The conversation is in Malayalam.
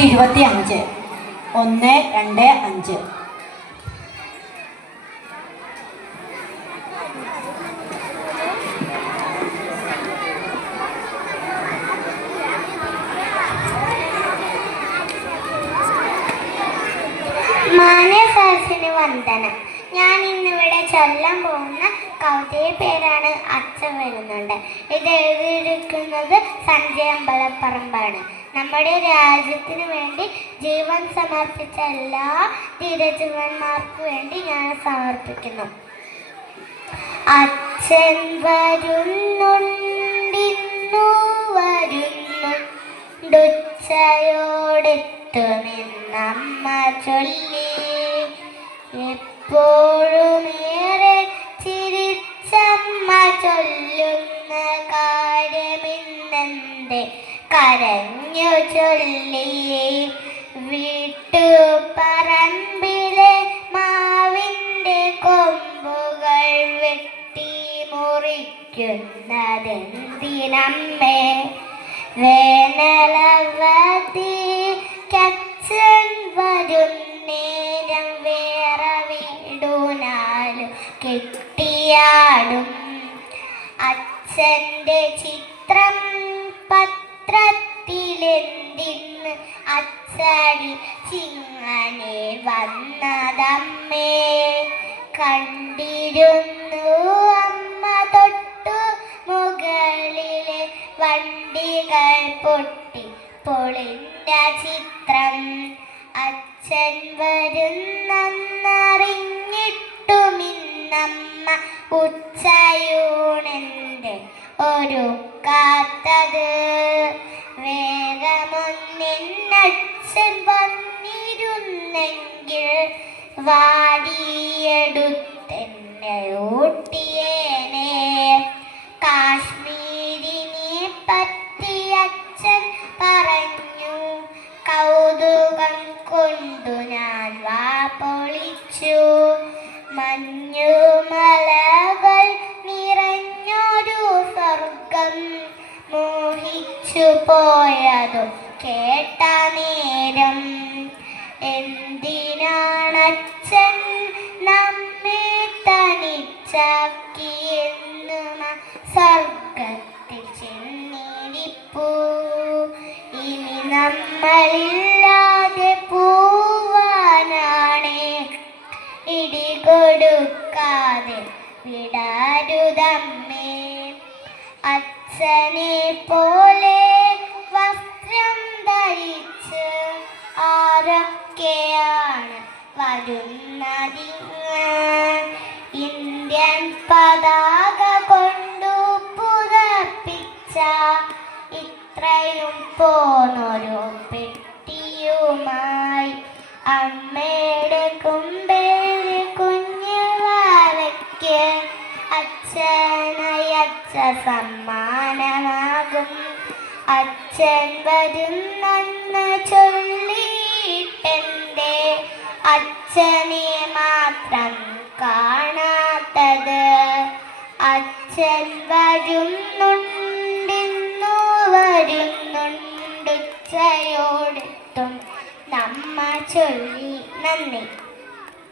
125 125. മാന്യസദസ്സിന് വന്ദനം. ഞാൻ ഇന്നിവിടെ ചൊല്ലാൻ പോകുന്ന കവിതയുടെ പേരാണ് അച്ഛൻ വരുന്നുണ്ട്. ഇത് എഴുതിയിരിക്കുന്നത് സഞ്ജയ് അമ്പലപ്പറമ്പാണ്. നമ്മുടെ രാജ്യത്തിന് വേണ്ടി ജീവൻ സമർപ്പിച്ച എല്ലാ ധീരജവാന്മാർക്കു വേണ്ടി ഞാൻ സമർപ്പിക്കുന്നു. അച്ഛൻ വരുന്നുണ്ടിന്നു വരുന്നുണ്ടുച്ചയോടെത്തുമെന്നമ്മ ചൊല്ലി. എപ്പോഴും ഏറെ ചിരിച്ചമ്മ ചൊല്ലുന്ന കാര്യമിന്നെന്തേ കരഞ്ഞു ചൊല്ലി. വീട്ടുപറമ്പിലെ മാവിൻ്റെ കൊമ്പുകൾ വെട്ടി മുറിക്കുന്നതെന്തിനമ്മേ? വേനലവധിക്കച്ഛൻ വരുന്നേരം വേറെ വീടുനാലും കെട്ടിയാടും. അച്ഛൻ്റെ ചിത്രം പത്രത്തിലെന്തിന്ന് അച്ചടി ചിങ്ങനെ വന്നതമ്മേ? കണ്ടിരുന്നു അമ്മ തൊട്ടു മുകളിലെ വണ്ടികൾ പൊട്ടി പൊളിഞ്ഞ ചിത്രം. അച്ഛൻ വരുന്നറിഞ്ഞിട്ടുമിന്നമ്മ ഉച്ചയൂണെൻ്റെ ഒരു കാത്തത്. വേഗമൊന്നിന്നച്ഛൻ വന്നിരുന്നെങ്കിൽ വാടിയെടുത്തെന്നെ ഊട്ടിയേനെ. കാശ്മീരിനെ പറ്റി അച്ഛൻ പറഞ്ഞു. കൗതുകം കൊണ്ടു ഞാൻ വാ പൊളിച്ചു. മഞ്ഞുമലകൾ നിറഞ്ഞൊരു സ്വർഗം മോഹിച്ചു പോയതും കേട്ട നേരം. എന്തിനാണച്ഛൻ നമ്മെ തനിച്ചാക്കിയെന്നു സ്വർഗത്തിൽ ചെന്നിരിപ്പൂ. ഇനി നമ്മളില്ലാതെ പോവാനാണേ ഇടികൊടുക്കാതെ വിടരുതമ്മേ. അച്ഛനെ പോലെ വസ്ത്രം ധരിച്ച് ആരൊക്കെയാണ് വരുന്നതിങ്ങ്? ഇന്ത്യൻ പതാക കൊണ്ടു പുതപ്പിച്ച ഇത്രയും പോന്നൊരു പെട്ടിയുമായി അമ്മയുടെ കുമ്പേര് കുഞ്ഞു വാവയ്ക്ക് അച്ഛനയച്ച സമ്മാനമാകും. അച്ഛൻ വരുന്നെന്ന് ചൊല്ലിയിട്ടെൻ്റെ അച്ഛനെ മാത്രം കാണാത്തത്. അച്ഛൻ വരുന്നുണ്ടിന്നു വരുന്നുണ്ടുച്ചയോടെത്തും നമ്മ ചൊല്ലി. നന്ദി.